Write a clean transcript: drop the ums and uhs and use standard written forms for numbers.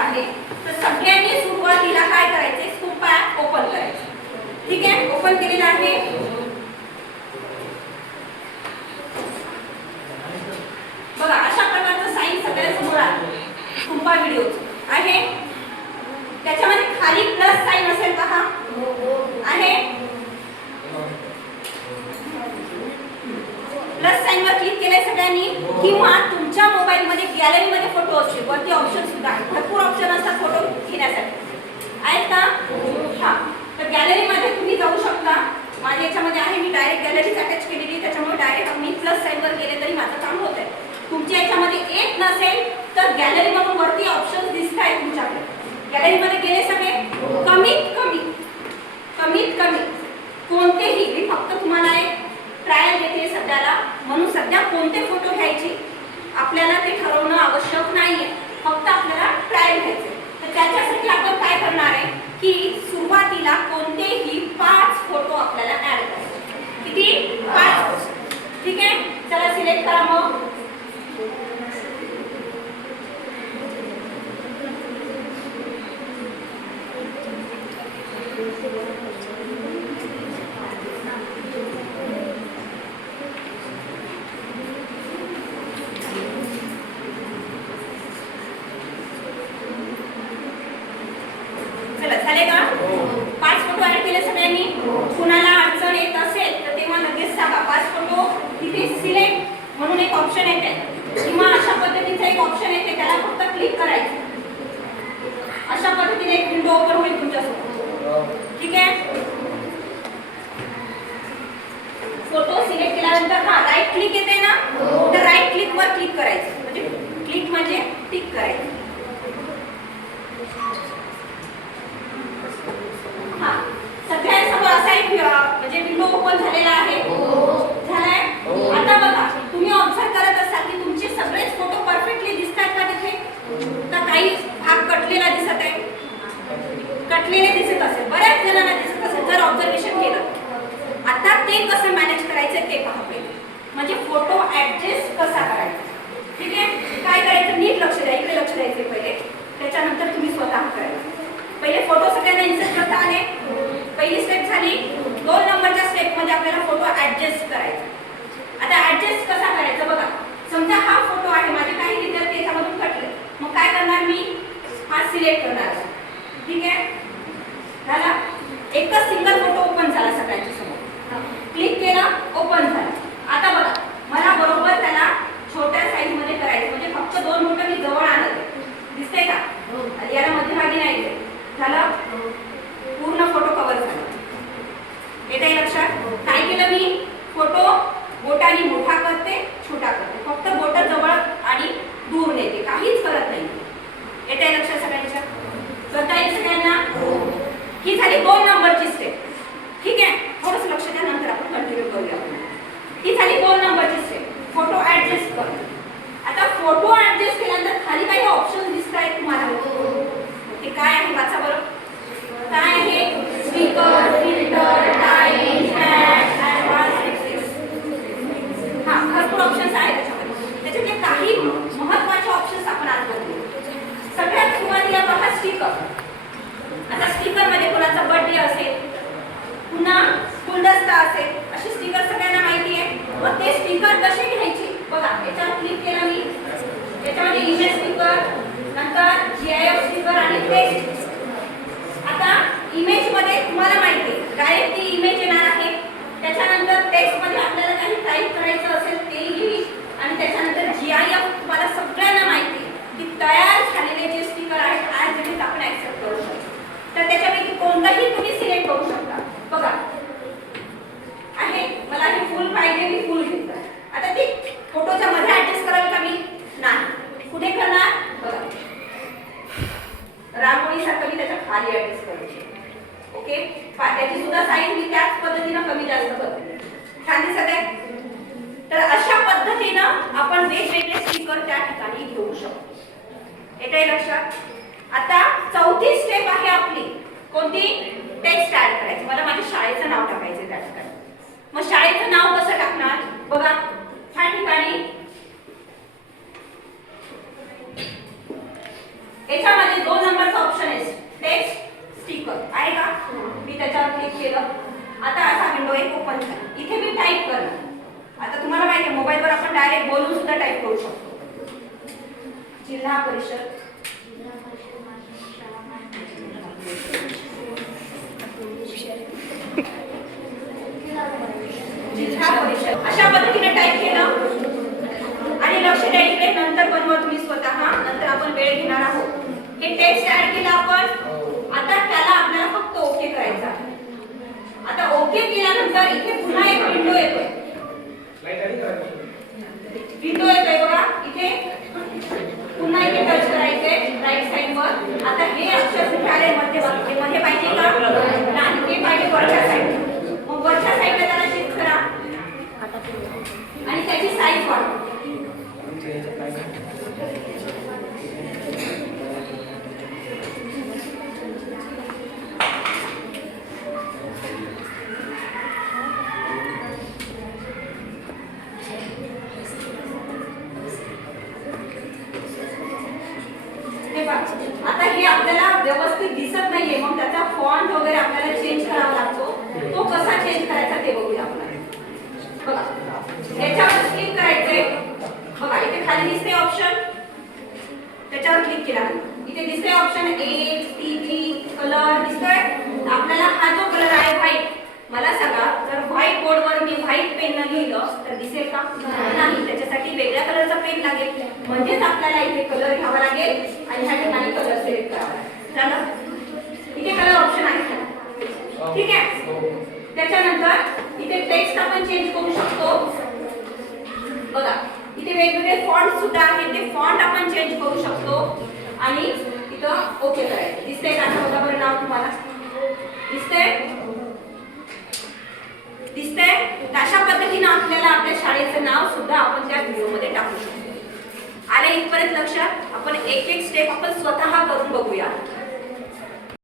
आहे. तर सगळ्यांनी सुरुवातीला काय करायचे, स्कूप ॲप ओपन करायचं. ठीक आहे, ओपन केलेलं आहे. बघा अशा प्रकारचं साईन सगळ्यांसमोर आहे. स्कूपा व्हिडिओ आहे. त्याच्यामध्ये खाली प्लस साईन असेल पहा आहे. प्लस साईन वर क्लिक केलंय सगळ्यांनी. किंवा तुमच्या मोबाईल मध्ये गॅलरी मध्ये फोटो असतील, वरती ऑप्शन सुद्धा आहे. भरपूर ऑप्शन असतात फोटो घेण्यासाठी, आहेत का? हा, तर गॅलरी मध्ये तुम्ही जाऊ शकता. माझ्या याच्यामध्ये आहे, मी डायरेक्ट गॅलरीच अटॅच केलेली, त्याच्यामुळे डायरेक्ट मी प्लस साईन वर गेले तरी माझं काम होत आहे. तुमच्या याच्यामध्ये येत नसेल तर गॅलरी मधून वरती ऑप्शन दिसत आहे तुमच्याकडे. गॅलरी मध्ये गेले सगळे, कमीत कमी कोणतेही, मी फक्त तुम्हाला एक ट्रायल देते सध्याला, म्हणून सध्या कोणते फोटो घ्यायचे आपल्याला ते ठरवणं आवश्यक नाहीये, फक्त आपल्याला ट्रायल घ्यायचे. तर त्याच्यासाठी आपण काय करणार आहे की सुरुवातीला कोणतेही 5 फोटो आपल्याला ऍड करायचे. किती? 5. ठीक आहे, चला सिलेक्ट करा. मग झाले का? 5 फोटो ऍड केले सगळ्यांनी. कुणाला अडचण येत असेल तर तेव्हा लगेच सांगा. 5 फोटो तिथे सिलेक्ट म्हणून एक ऑप्शन येते, किंवा अशा पद्धतीचा एक ऑप्शन येते, त्याला फक्त क्लिक करायचं. अशा पद्धतीने एक विंडो ओपन होईल तुमच्यासमोर. ठीक आहे, फोटो सिलेक्ट केल्यानंतर हा राईट क्लिक येते ना, तर राईट क्लिक वर क्लिक करायचं. म्हणजे क्लिक म्हणजे टिक करायचं. हा, सगळ्यांसमोर असा एक म्हणजे विंडो ओपन झालेला आहे. झालाय. आता बघा, तुम्ही ऑब्झर्व करत असाल की तुमचे सगळेच फोटो परफेक्टली दिसतात का तिथे? का काही भाग कटलेला दिसत आहे? कटलेले दिसत असेल, बऱ्याच जणांना दिसत असेल जर ऑब्झर्वेशन केलं. आता ते कसं मॅनेज करायचं ते पहा पहिले. म्हणजे फोटो ऍडजस्ट कसा करायचा. ठीक आहे, काय करायचं नीट लक्ष द्या, इकडे लक्ष द्यायचे पहिले, त्याच्यानंतर तुम्ही स्वतः करायचं. पहिले फोटो सगळ्यांना इन्सर्ट करता आले. पहिली स्टेप झाली. 2 नंबरच्या स्टेप मध्ये आपल्याला फोटो ऍडजस्ट करायचा. आता ऍडजस्ट कसा करायचा बघा. समजा हा फोटो आहे, माझे काही विद्यार्थी याच्यामधून कटले, मग काय करणार मी? हा सिलेक्ट करणार. ठीक आहे, झाला. एकच सिंगल फोटो ओपन झाला सगळ्यांच्या समोर. क्लिक केला, ओपन झाला. आता बघा, मला बरोबर त्याला छोट्या साईज मध्ये करायचं. म्हणजे फक्त 2 बोटं मी जवळ आणत आहे. दिसते का? याला मध्यभागी नाही आहे. झालं, पूर्ण फोटो कव्हर झाला. येते लक्षात? काय केलं मी? फोटो बोटाने मोठा करते, छोटा करते, फक्त बोट जवळ आणि दूर नेते, काहीच करत नाही. येते लक्षात सगळ्यांच्या? करता येईल सगळ्यांना? ही झाली 2 नंबरची स्टेप. ठीक आहे, थोडंसं लक्ष द्या, नंतर आपण कंटिन्यू करूया. ही झाली 2 नंबरची स्टेप, फोटो ऍडजस्ट कर. आता फोटो ऍडजस्ट केल्यानंतर खाली काही ऑप्शन दिसत आहेत तुम्हाला. ते काय आहे वाचा बरं. काय आहे? Speaker, filter, time, hash, advance text. हा, भरपूर ऑप्शन्स आहेत त्याच्यामध्ये. त्याच्यातले काही महत्त्वाचे ऑप्शन्स आपण आज बघू. सगळ्यात सुरुवातीला पहा स्टिकर. आता स्टिकर मध्ये कोणाचा बर्थडे असेल, पुन्हा गुलदस्ता असेल, अशी स्टिकर सगळ्यांना माहिती आहे. मग ते स्टिकर कसे घ्यायचे बघा. याच्यावर क्लिक केलं मी, याच्यामध्ये इमेज स्टिकर, नंतर GIF स्टिकर आणि टेक्स्ट. आता इमेज मध्ये तुम्हाला माहिती आहे डायरेक्ट ती इमेज येणार आहे. त्याच्यानंतर टेक्स्ट मध्ये आपल्याला काही टाईप करायचं असेल ते येईल. आणि त्याच्यानंतर GIF तुम्हाला सगळ्यांना माहिती आहे की तयार झालेले जे स्टिकर आहेत ॲज इट इज आपण ऍक्सेप्ट करू शकतो. तर त्याच्यापैकी कोणताही तुम्ही सिलेक्ट करू शकता. बघा आहे, मला हे फुल पाहिजे, मी फुल घेतलं. आता ते फोटोच्या मध्ये ऍडजस्ट कराल का मी? नाही. कुठे करणार? बघा, रांगोळी सारखं मी त्याच्या खाली ऍडजस्ट करायची. ओके, त्याची सुद्धा साईज मी त्याच पद्धतीने कमी जास्त करते. छान दिसत आहे? तर अशा पद्धतीने आपण वेगवेगळे स्टिकर त्या ठिकाणी घेऊ शकतो. येते लक्षात? आता 4थी स्टेप आहे आपली. कोणती? टेक्स्ट ऍड करायचं. मला माझ्या शाळेचं नाव टाकायचं त्या ठिकाणी. मग शाळेचं नाव कसं टाकणार? बघा, ह्या ठिकाणी याच्यामध्ये 2 क्लिक केलं. आता असा विंडो एक ओपन झाला. इथे मी टाईप करणार. आता तुम्हाला माहिती आहे मोबाईलवर आपण डायरेक्ट बोलून सुद्धा टाईप करू शकतो. जिल्हा परिषद अशा पद्धतीने टाईप केलं. आणि लक्ष द्या इकडे, नंतर बनवा तुम्ही स्वतः. नंतर आपण वेळ घेणार आहोत. हे टेक्स्ट ऍड केलं आपण. आता त्याला आपल्याला फक्त ओके करायचं आहे. आता ओके केल्यानंतर इथे पुन्हा एक विंडो येतोय. विंडो येतोय बघा इथे. पुन्हा इथे टच करायचंय राईट साइड वर. आता हे अक्षर कुठे आले? मध्ये पाहिजे का? नाही, ते पाहिजे वरच्या साइड. मग वरच्या साइडला त्याला शिफ्ट करा आणि त्याची साईज वाढवा. आता हे आपल्याला व्यवस्थित दिसत नाहीये, मग त्याचा फॉन्ट वगैरे आपल्याला चेंज करावा लागतो. तो कसा चेंज करायचा ते बघूया आपण. बघा याच्यावर क्लिक करायचंय. बघा इथे खाली दिसते ऑप्शन, त्याच्यावर क्लिक केला. इथे दिसते ऑप्शन एज, टीबी, कलर दिसतोय. आपल्याला हा जो कलर आहे व्हाईट, मला सांगा जर व्हाईट बोर्डवर मी व्हाईट पेनने लिहिलं तर दिसेल का? नाही. त्याच्यासाठी वेगळ्या कलरचा पेन लागेल. म्हणजेच आपल्याला इथे कलर घ्यावा लागेल आणि ह्या ठिकाणी कलर सिलेक्ट करावा लागेल. झालं? इथे कलर ऑप्शन आहे. ठीक आहे. त्याच्यानंतर इथे टेक्स्ट आपण चेंज करू शकतो. बघा इथे वेगवेगळे फॉन्ट सुद्धा आहेत. ते फॉन्ट आपण चेंज करू शकतो आणि इथं ओके करायचं. दिसतंय का? आता बघा बरं नाव तुम्हाला दिसतंय. दिसतंय. अशा पद्धतीने आपल्याला आपल्या शाळेचं नाव सुद्धा आपण त्या व्हिडिओमध्ये टाकू शकतो. आले इथपर्यंत लक्षात? आपण एक एक स्टेप आपण स्वतः करून बघूया.